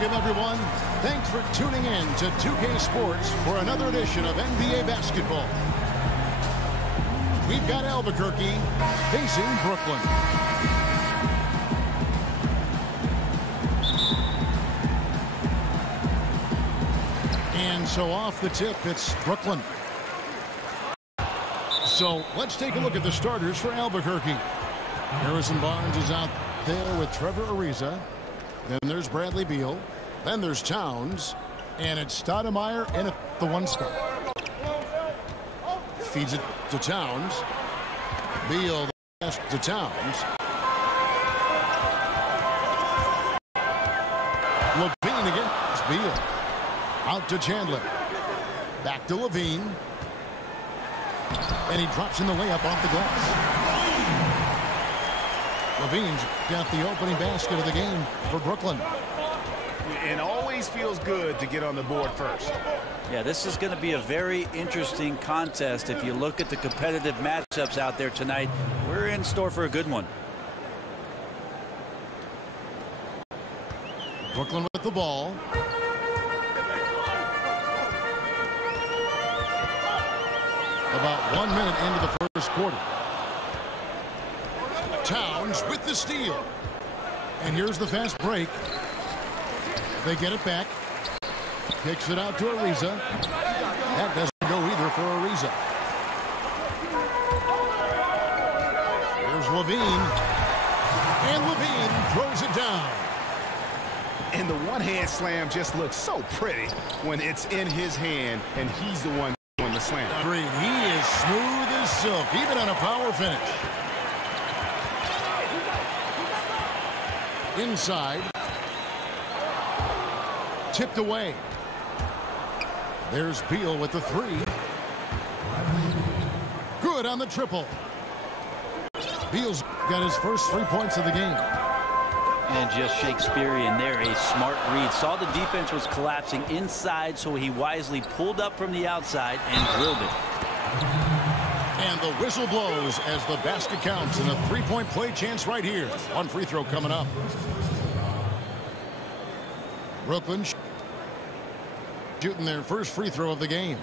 Welcome, everyone. Thanks for tuning in to 2K Sports for another edition of NBA basketball. We've got Albuquerque facing Brooklyn. And so off the tip, it's Brooklyn. So let's take a look at the starters for Albuquerque. Harrison Barnes is out there with Trevor Ariza. Then there's Bradley Beal. Then there's Towns. And it's Stoudemire in at the one spot. Feeds it to Towns. Beal to Towns. Levine against Beal. Out to Chandler. Back to Levine. And he drops in the layup off the glass. Levine's got the opening basket of the game for Brooklyn. It always feels good to get on the board first. Yeah, this is going to be a very interesting contest. If you look at the competitive matchups out there tonight, we're in store for a good one. Brooklyn with the ball. About 1 minute into the first quarter. Towns with the steal. And here's the fast break. They get it back. Kicks it out to Ariza. That doesn't go either for Ariza. Here's Levine. And Levine throws it down. And the one-hand slam just looks so pretty when it's in his hand and he's the one doing the slam. Agreed. He is smooth as silk, even on a power finish. Inside. Tipped away. There's Beal with the three. Good on the triple. Beal's got his first 3 points of the game. And just Shakespearean there, a smart read. Saw the defense was collapsing inside, so he wisely pulled up from the outside and drilled it. And the whistle blows as the basket counts, and a three-point play chance right here. One free throw coming up. Brooklyn shooting their first free throw of the game.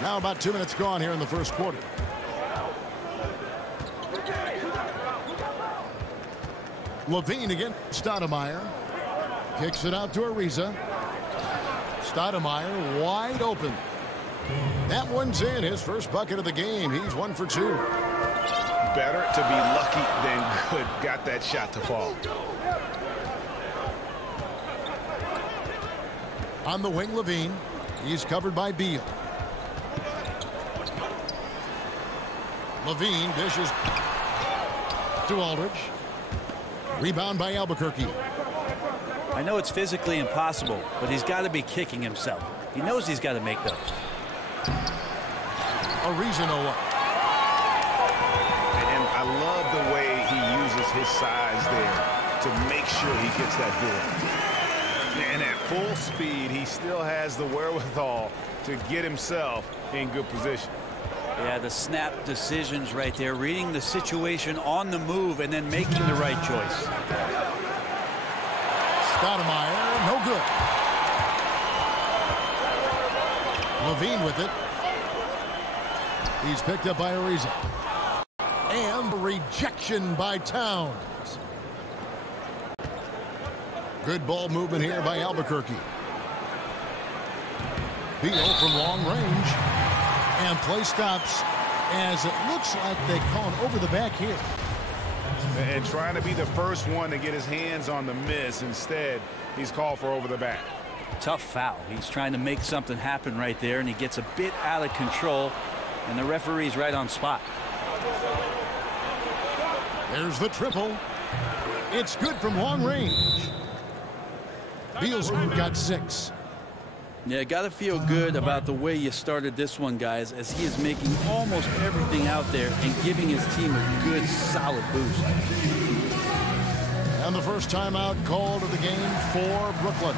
Now about 2 minutes gone here in the first quarter. Levine again. Stoudemire kicks it out to Ariza. Stoudemire wide open. That one's in. His first bucket of the game. He's 1 for 2. Better to be lucky than good. Got that shot to fall. On the wing, Levine. He's covered by Beal. Levine dishes to Aldridge. Rebound by Albuquerque. I know it's physically impossible, but he's got to be kicking himself. He knows he's got to make those. Ariza no up. And I love the way he uses his size there to make sure he gets that board. And at full speed, he still has the wherewithal to get himself in good position. Yeah, the snap decisions right there, reading the situation on the move and then making the right choice. Stoudemire, no good. Levine with it. He's picked up by Ariza. And rejection by Towns. Good ball movement here by Albuquerque. Beal from long range. And play stops as it looks like they call it over the back here. And trying to be the first one to get his hands on the miss. Instead, he's called for over the back. Tough foul. He's trying to make something happen right there, and he gets a bit out of control, and the referee's right on spot. There's the triple. It's good from long range. Beal's got 6. Yeah, got to feel good about the way you started this one, guys, as he is making almost everything out there and giving his team a good, solid boost. And the first timeout called of the game for Brooklyn.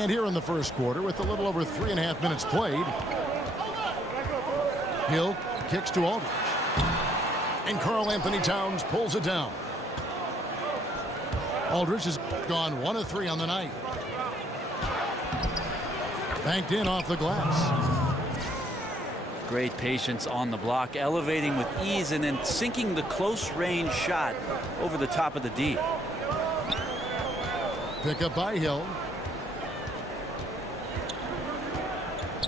And here in the first quarter, with a little over 3.5 minutes played, Hill kicks to Aldridge. And Karl Anthony Towns pulls it down. Aldridge has gone 1 of 3 on the night. Banked in off the glass. Great patience on the block, elevating with ease and then sinking the close range shot over the top of the D. Pick up by Hill.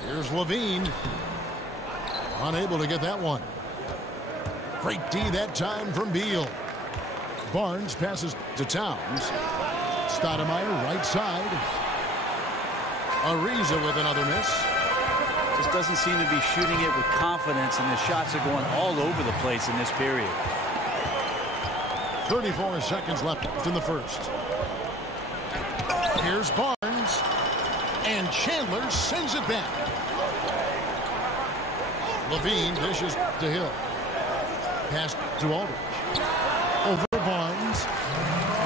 Here's Levine. Unable to get that one. Great D that time from Beal. Barnes passes to Towns. Stoudemire right side. Ariza with another miss. Just doesn't seem to be shooting it with confidence, and his shots are going all over the place in this period. 34 seconds left in the first. Here's Barnes. And Chandler sends it back. Levine dishes to Hill. Pass to Aldridge. Over Barnes.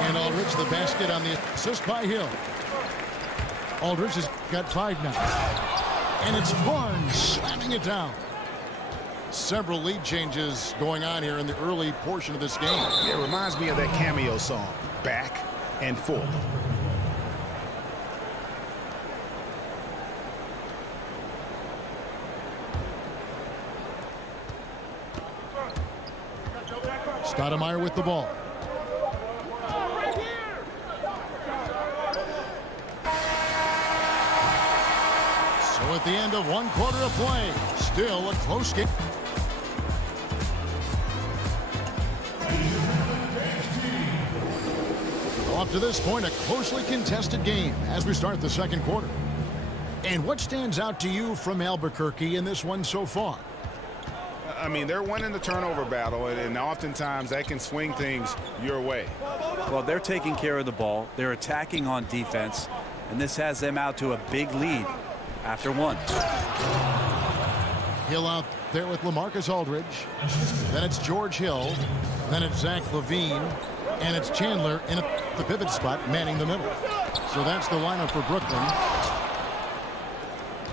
And Aldridge the basket on the assist by Hill. Aldridge has got 5 now. And it's Barnes slamming it down. Several lead changes going on here in the early portion of this game. It reminds me of that Cameo song, Back and Forth. Stoudemire with the ball. So at the end of 1 quarter of play, still a close game. Up to this point, a closely contested game as we start the second quarter. And what stands out to you from Albuquerque in this one so far? I mean, they're winning the turnover battle, and oftentimes that can swing things your way. Well, they're taking care of the ball. They're attacking on defense, and this has them out to a big lead after 1. Hill out there with LaMarcus Aldridge. Then it's George Hill. Then it's Zach LaVine. And it's Chandler in the pivot spot, manning the middle. So that's the lineup for Brooklyn.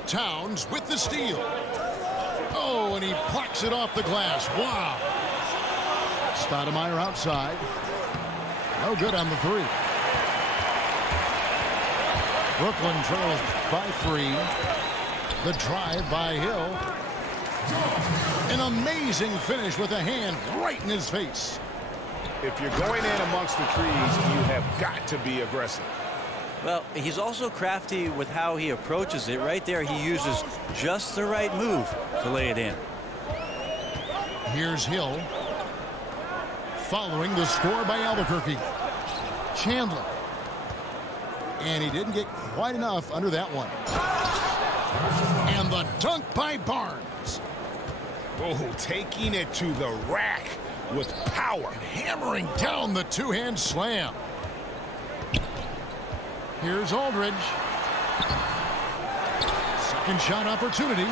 Towns with the steal. Oh, and he plucks it off the glass. Wow. Stoudemire outside. No good on the 3. Brooklyn trails by 3. The drive by Hill. An amazing finish with a hand right in his face. If you're going in amongst the trees, you have got to be aggressive. Well, he's also crafty with how he approaches it. Right there, he uses just the right move to lay it in. Here's Hill. Following the score by Albuquerque. Chandler. And he didn't get quite enough under that one. And the dunk by Barnes. Oh, taking it to the rack with power. Hammering down the 2-hand slam. Here's Aldridge. Second shot opportunity.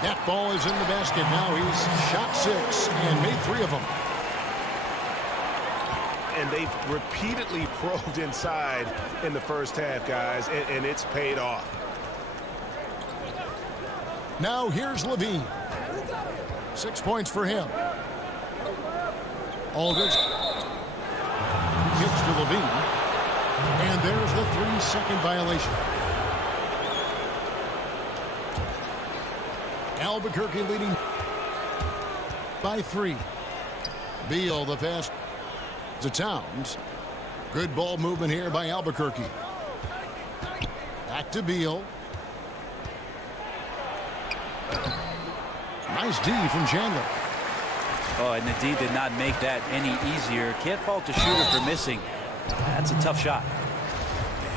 That ball is in the basket now. He's shot 6 and made 3 of them. And they've repeatedly probed inside in the first half, guys, and it's paid off. Now here's Levine. 6 points for him. Aldridge kicks to Levine. And there's the 3-second violation. Albuquerque leading by 3. Beal the pass to Towns. Good ball movement here by Albuquerque. Back to Beal. Nice D from Chandler. Oh, and the D did not make that any easier. Can't fault the shooter for missing. That's a tough shot.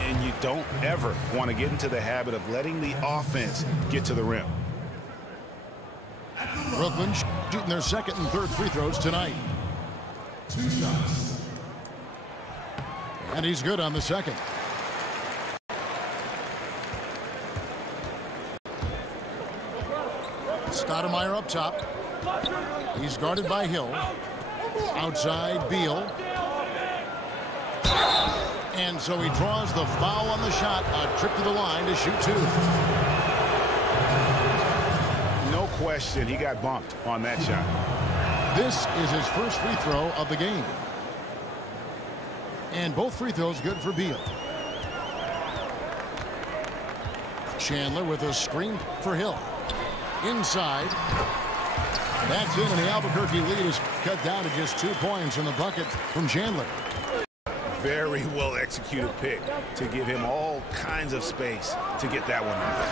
And you don't ever want to get into the habit of letting the offense get to the rim. Brooklyn shooting their second and third free throws tonight. 2 shots. And he's good on the second. Stoudemire up top. He's guarded by Hill. Outside, Beal. And so he draws the foul on the shot. A trip to the line to shoot two. No question, he got bumped on that shot. This is his first free throw of the game. And both free throws good for Beal. Chandler with a screen for Hill. Inside. That's in, and the Albuquerque lead is cut down to just 2 points in the bucket from Chandler. Very well executed pick to give him all kinds of space to get that one up.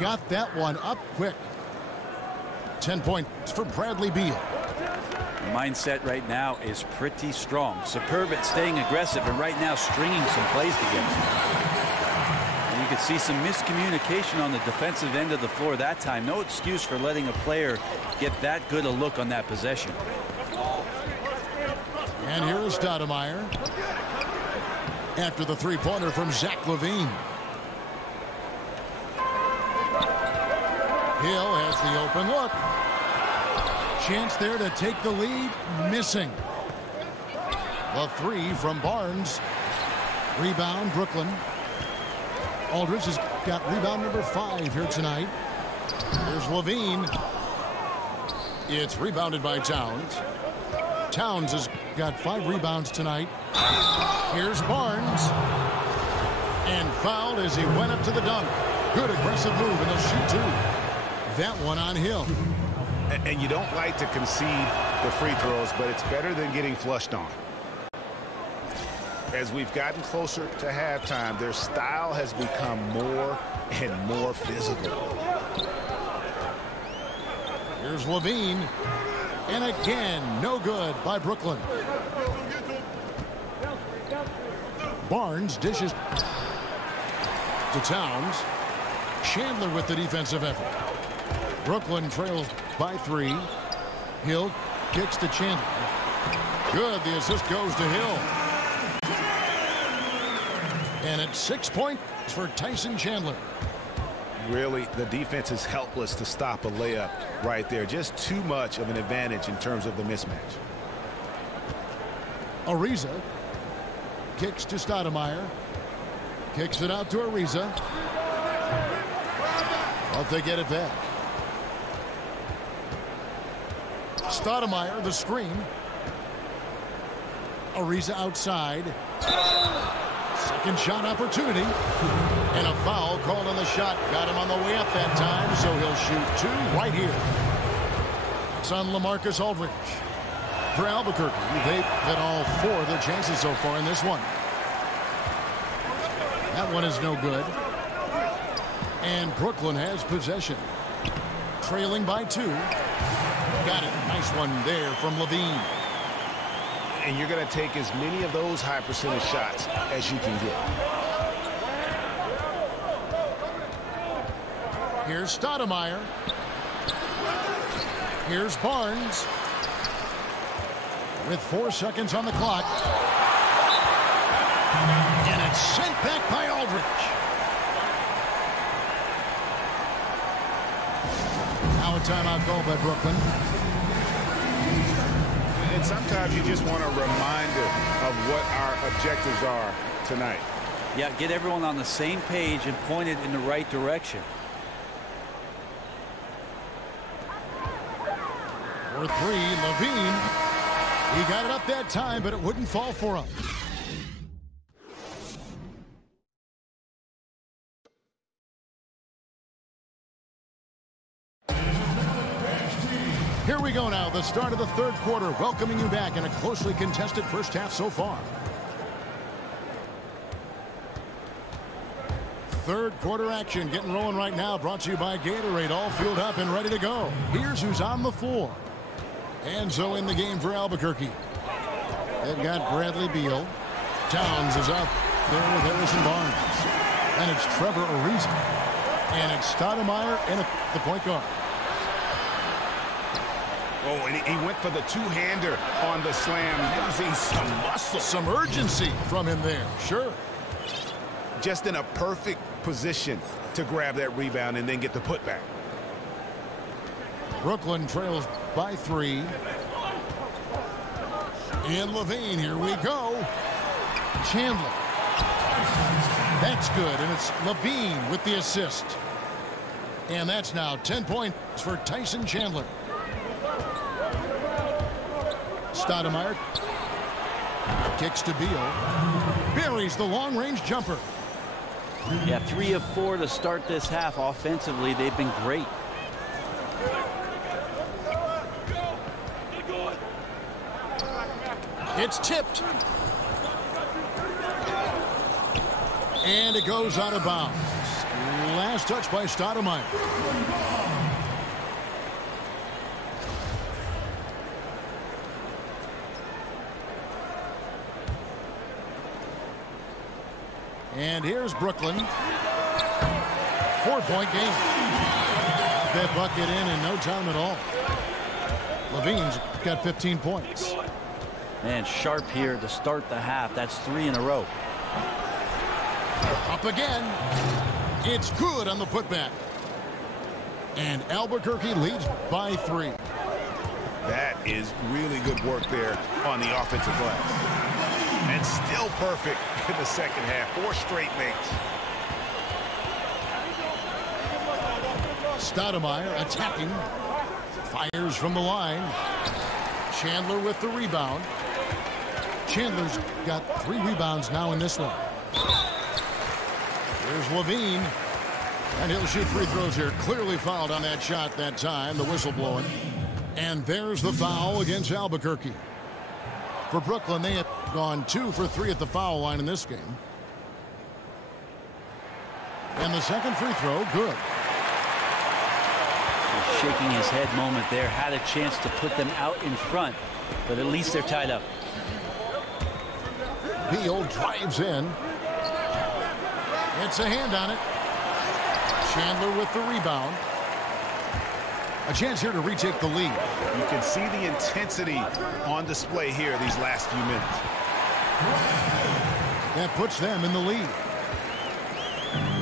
Got that one up quick. 10 points for Bradley Beal. The mindset right now is pretty strong. Superb at staying aggressive, and right now stringing some plays together. And you could see some miscommunication on the defensive end of the floor that time. No excuse for letting a player get that good a look on that possession. And here is Stoudemire after the three-pointer from Zach LaVine. Hill has the open look. Chance there to take the lead. Missing. The three from Barnes. Rebound, Brooklyn. Aldridge has got rebound number 5 here tonight. Here's LaVine. It's rebounded by Towns. Towns has got 5 rebounds tonight. Here's Barnes. And fouled as he went up to the dunk. Good aggressive move, and they'll shoot two. That one on Hill. And you don't like to concede the free throws, but it's better than getting flushed on. As we've gotten closer to halftime, their style has become more and more physical. Here's LaVine. And again, no good by Brooklyn. Barnes dishes to Towns. Chandler with the defensive effort. Brooklyn trails by 3. Hill kicks to Chandler. Good. The assist goes to Hill. And it's 6 points for Tyson Chandler. Really, the defense is helpless to stop a layup right there. Just too much of an advantage in terms of the mismatch. Ariza kicks to Stoudemire. Kicks it out to Ariza. But they get it back. Stoudemire, the screen. Ariza outside. Second shot opportunity. And a foul called on the shot. Got him on the way up that time, so he'll shoot 2 right here. It's on LaMarcus Aldridge. For Albuquerque, they've had all 4 of their chances so far in this one. That one is no good. And Brooklyn has possession. Trailing by 2. Got it. Nice one there from LaVine. And you're going to take as many of those high percentage shots as you can get. Here's Stoudemire. Here's Barnes. With 4 seconds on the clock. And it's sent back by Aldridge. Now a timeout call by Brooklyn. And sometimes you just want a reminder of what our objectives are tonight. Yeah, get everyone on the same page and point it in the right direction. For 3, LaVine. He got it up that time, but it wouldn't fall for him. Here we go now, the start of the third quarter, welcoming you back in a closely contested first half so far. Third quarter action getting rolling right now, brought to you by Gatorade, all fueled up and ready to go. Here's who's on the floor. And so in the game for Albuquerque. They've got Bradley Beal. Towns is up there with Harrison Barnes. And it's Trevor Ariza. And it's Stoudemire in the point guard. Oh, and he went for the two-hander on the slam, using some muscle. Some urgency from him there, sure. Just in a perfect position to grab that rebound and then get the putback. Brooklyn trails by 3. And LaVine, here we go. Chandler. That's good, and it's Levine with the assist. And that's now 10 points for Tyson Chandler. Stoudemire kicks to Beal. Buries the long-range jumper. Yeah, 3 of 4 to start this half. Offensively, they've been great. It's tipped. And it goes out of bounds. Last touch by Stoudemire. And here's Brooklyn. 4-point game. That bucket in no time at all. Levine's got 15 points. Man, Sharp here to start the half. That's 3 in a row. Up again. It's good on the putback. And Albuquerque leads by 3. That is really good work there on the offensive glass. And still perfect in the second half. 4 straight makes. Stoudemire attacking. Fires from the line. Chandler with the rebound. Chandler's got 3 rebounds now in this one. There's Levine. And he'll shoot free throws here. Clearly fouled on that shot that time. The whistle blowing. And there's the foul against Albuquerque. For Brooklyn, they have gone 2 for 3 at the foul line in this game. And the second free throw, good. Shaking his head moment there. Had a chance to put them out in front, but at least they're tied up. Beal drives in. It's a hand on it. Chandler with the rebound. A chance here to retake the lead. You can see the intensity on display here these last few minutes. That puts them in the lead.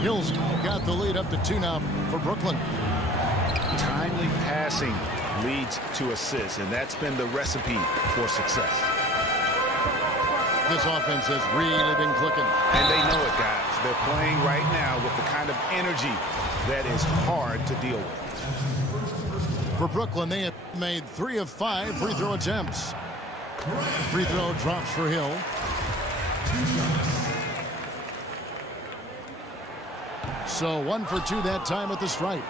Hill's got the lead up to 2 now for Brooklyn. Timely passing leads to assists, and that's been the recipe for success. This offense has really been clicking. And they know it, guys. They're playing right now with the kind of energy that is hard to deal with. For Brooklyn, they have made 3 of 5 free throw attempts. Free throw drops for Hill. So 1 for 2 that time at the stripe.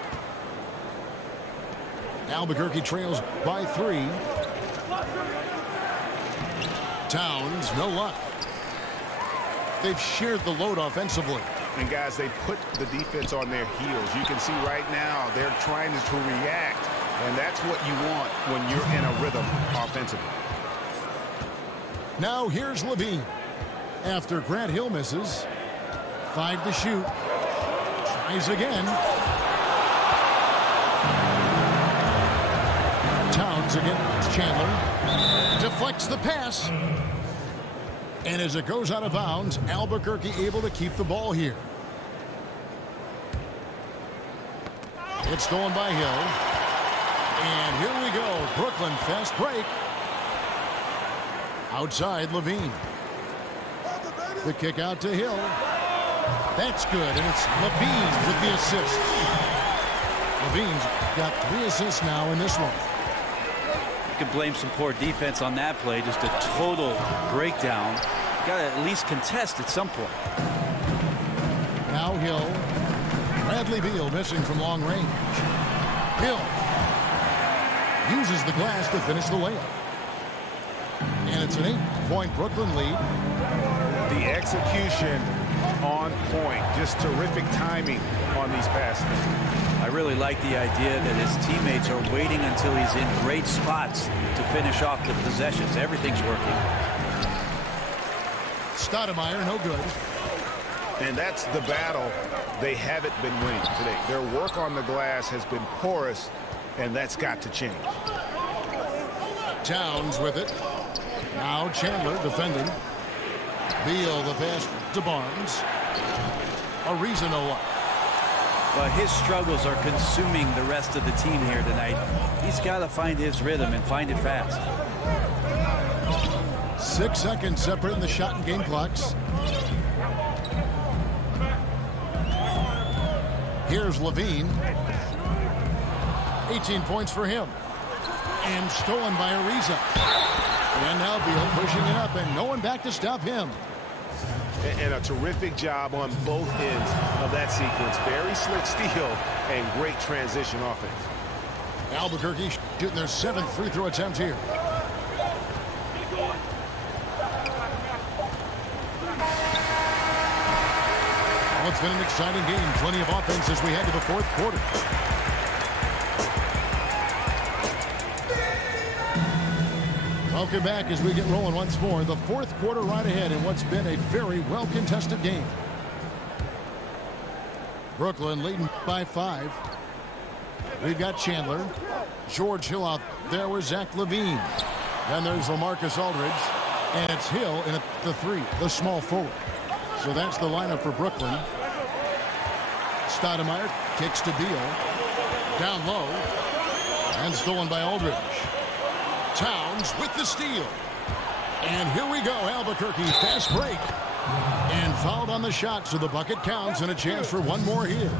Albuquerque trails by 3. Towns, no luck. They've shared the load offensively. And guys, they put the defense on their heels. You can see right now they're trying to react, and that's what you want when you're in a rhythm offensively. Now here's Levine. After Grant Hill misses, 5 to shoot. Tries again. Towns against Chandler. Deflects the pass. And as it goes out of bounds, Albuquerque able to keep the ball here. It's stolen by Hill. And here we go. Brooklyn fast break. Outside Levine. The kick out to Hill. That's good, and it's Levine with the assist. Levine's got 3 assists now in this one. You can blame some poor defense on that play. Just a total breakdown. Got to at least contest at some point. Now Hill. Bradley Beal missing from long range. Hill uses the glass to finish the layup. And it's an 8-point Brooklyn lead. The execution on point. Just terrific timing on these passes. I really like the idea that his teammates are waiting until he's in great spots to finish off the possessions. Everything's working. Stoudemire, no good. And that's the battle they haven't been winning today. Their work on the glass has been porous, and that's got to change. Towns with it. Now Chandler defending. Beal the pass to Barnes. Ariza no luck. But his struggles are consuming the rest of the team here tonight. He's got to find his rhythm and find it fast. 6 seconds separating the shot and game clocks. Here's Levine. 18 points for him. And stolen by Ariza. And now Beal pushing it up, and no one back to stop him. And a terrific job on both ends of that sequence. Very slick steal and great transition offense. Albuquerque shooting their 7th free throw attempt here. Well, it's been an exciting game. Plenty of offense as we head to the 4th quarter. Welcome back as we get rolling once more. The 4th quarter right ahead in what's been a very well-contested game. Brooklyn leading by 5. We've got Chandler. George Hill out there with Zach LaVine. Then there's LaMarcus Aldridge. And it's Hill in at the 3, the small forward. So that's the lineup for Brooklyn. Stoudemire kicks to Beal. Down low. And stolen by Aldridge. Towns with the steal. And here we go, Albuquerque. Fast break. And fouled on the shot, so the bucket counts and a chance for one more here.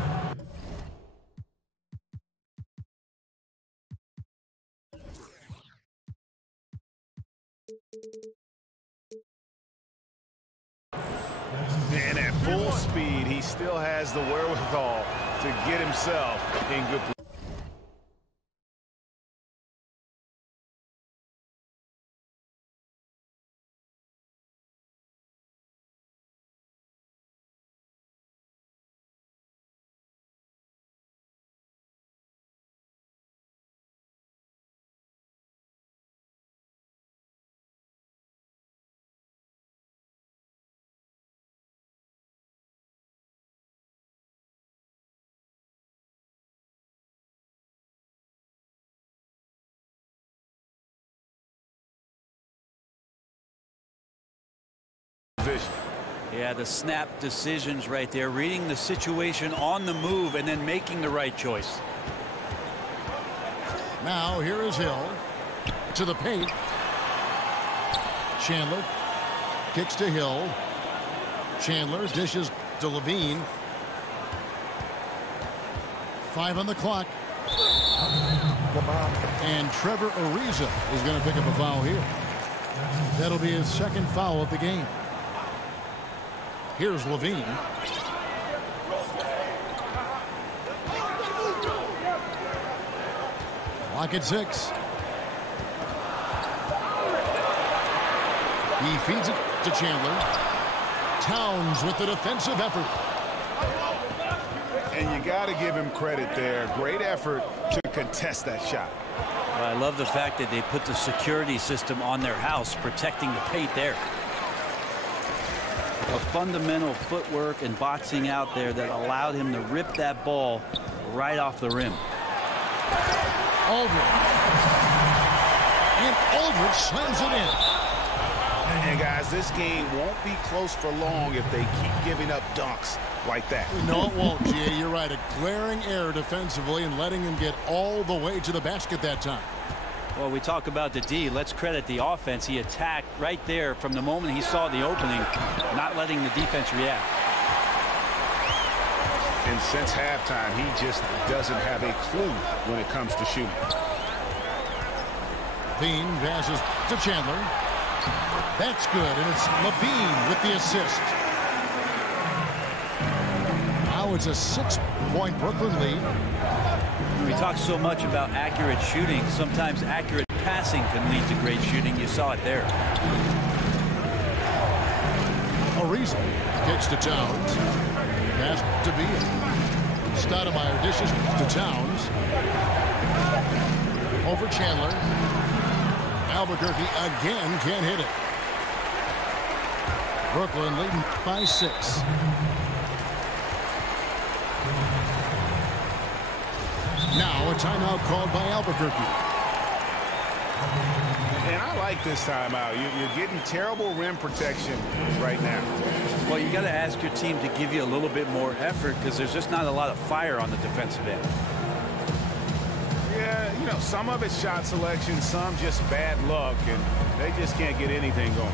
And at full speed, he still has the wherewithal to get himself in good position. Yeah, the snap decisions right there, reading the situation on the move and then making the right choice. Now here is Hill to the paint. Chandler kicks to Hill. Chandler dishes to Levine. 5 on the clock. And Trevor Ariza is going to pick up a foul here. That'll be his 2nd foul of the game. Here's Levine. Clock at 6. He feeds it to Chandler. Towns with the defensive effort. And you got to give him credit there. Great effort to contest that shot. Well, I love the fact that they put the security system on their house, protecting the paint there. A fundamental footwork and boxing out there that allowed him to rip that ball right off the rim. Aldridge. And Aldridge slams it in. And guys, this game won't be close for long if they keep giving up dunks like that. No, it won't, G.A. You're right. A glaring error defensively and letting him get all the way to the basket that time. Well, we talk about the D. Let's credit the offense. He attacked right there from the moment he saw the opening, not letting the defense react. And since halftime, he just doesn't have a clue when it comes to shooting. Levine passes to Chandler. That's good, and it's Levine with the assist. Now it's a 6-point Brooklyn lead. We talk so much about accurate shooting. Sometimes accurate passing can lead to great shooting. You saw it there. Ariza kicks to Towns. Pass to Beal. Stoudemire dishes to Towns. Over Chandler. Albuquerque again can't hit it. Brooklyn leading by 6. Now a timeout called by Albuquerque. And I like this timeout. You're getting terrible rim protection right now. Well, you got to ask your team to give you a little bit more effort because there's just not a lot of fire on the defensive end. Yeah, you know, some of it's shot selection, some just bad luck, and they just can't get anything going.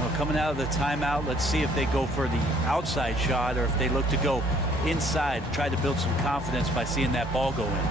Well, coming out of the timeout, let's see if they go for the outside shot or if they look to go inside to try to build some confidence by seeing that ball go in.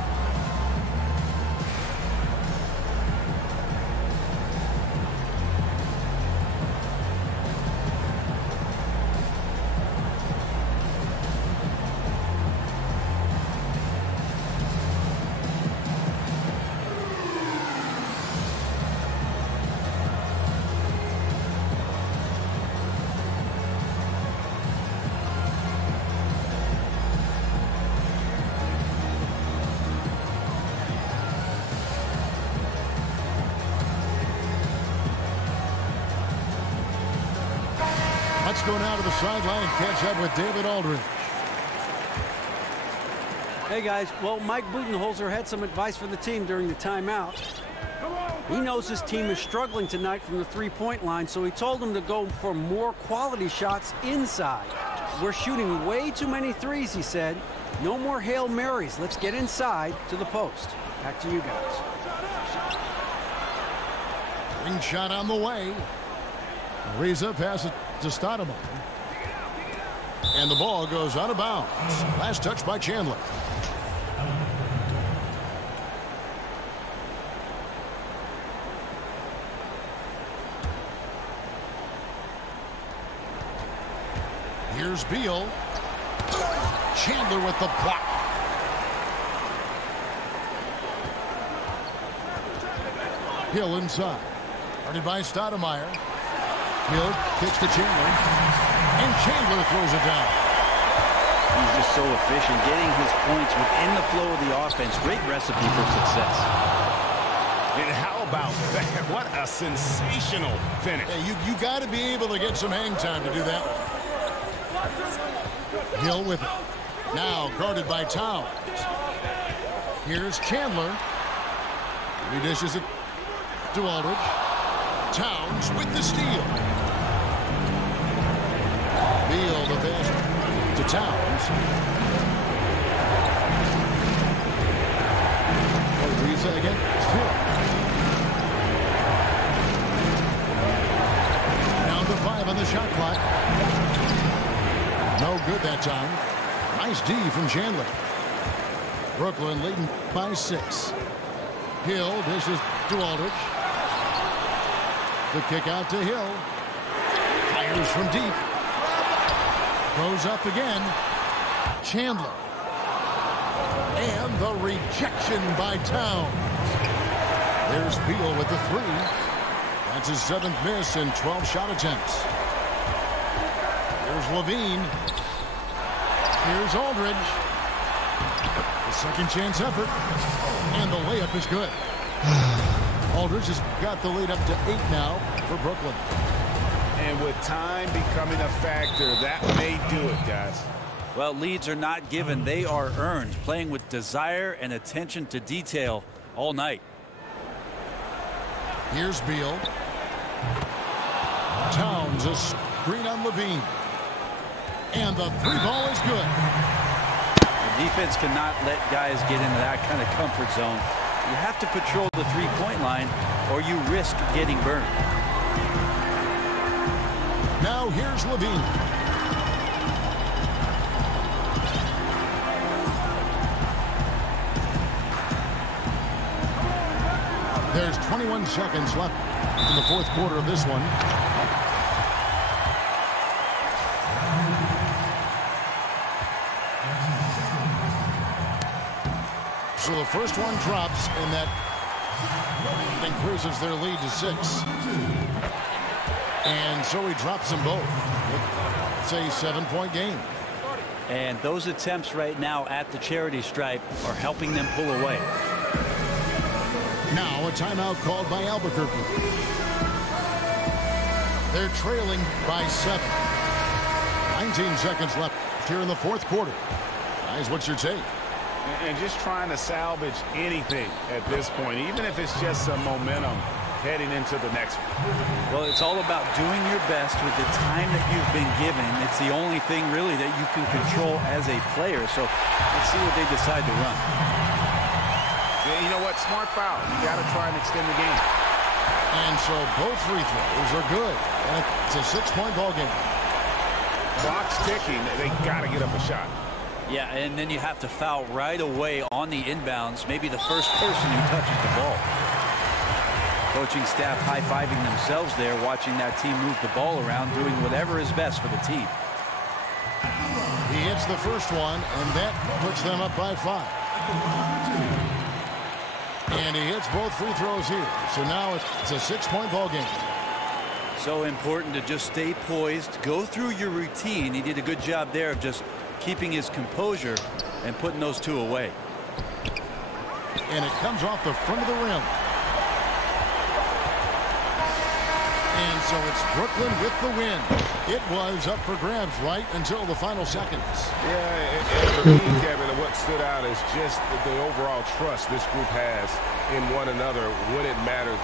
Let's go now to the sideline and catch up with David Aldridge. Hey, guys. Well, Mike Budenholzer had some advice for the team during the timeout. He knows his team is struggling tonight from the three-point line, so he told them to go for more quality shots inside. We're shooting way too many threes, he said. No more Hail Marys. Let's get inside to the post. Back to you guys. Ring shot on the way. Ariza passes to Stoudemire. And the ball goes out of bounds. Last touch by Chandler. Here's Beal. Chandler with the block. Hill inside. Guarded by Stoudemire. Hill kicks to Chandler. And Chandler throws it down. He's just so efficient, getting his points within the flow of the offense. Great recipe for success. And how about that? What a sensational finish. Hey, you got to be able to get some hang time to do that. Hill with it. Now guarded by Towns. Here's Chandler. He dishes it to Aldridge. Towns with the steal. Beal the pass to Towns. Ariza again. Hill. Down to 5 on the shot clock. No good that time. Nice D from Chandler. Brooklyn leading by 6. Hill dishes to Aldridge. The kick out to Hill. Fires from deep. Goes up again. Chandler. And the rejection by Towns. There's Beal with the 3. That's his 7th miss in 12 shot attempts. Here's Levine. Here's Aldridge. The second chance effort. And the layup is good. Aldridge has got the lead up to 8 now for Brooklyn. And with time becoming a factor, that may do it, guys. Well, leads are not given. They are earned. Playing with desire and attention to detail all night. Here's Beal. Towns a screen on Levine. And the 3-ball is good. The defense cannot let guys get into that kind of comfort zone. You have to patrol the three-point line or you risk getting burned. Now here's Levine. There's 21 seconds left in the 4th quarter of this one. So the first one drops, and that increases their lead to 6. And so he drops them both. It's a 7-point game. And those attempts right now at the charity stripe are helping them pull away. Now a timeout called by Albuquerque. They're trailing by 7. 19 seconds left here in the 4th quarter. Guys, what's your take? And just trying to salvage anything at this point, even if it's just some momentum heading into the next one. Well, it's all about doing your best with the time that you've been given. It's the only thing really that you can control as a player. So let's see what they decide to run. Yeah, you know what? Smart foul. You got to try and extend the game. And so both free throws are good. And it's a 6-point ball game. Clock's ticking. They got to get up a shot. Yeah, and then you have to foul right away on the inbounds. Maybe the first person who touches the ball. Coaching staff high-fiving themselves there, watching that team move the ball around, doing whatever is best for the team. He hits the first one, and that puts them up by 5. And he hits both free throws here. So now it's a 6-point ball game. So important to just stay poised, go through your routine. He did a good job there of just keeping his composure and putting those 2 away. And it comes off the front of the rim. And so it's Brooklyn with the win. It was up for grabs right until the final seconds. Yeah, and for me, Kevin, what stood out is just the overall trust this group has in one another when it matters.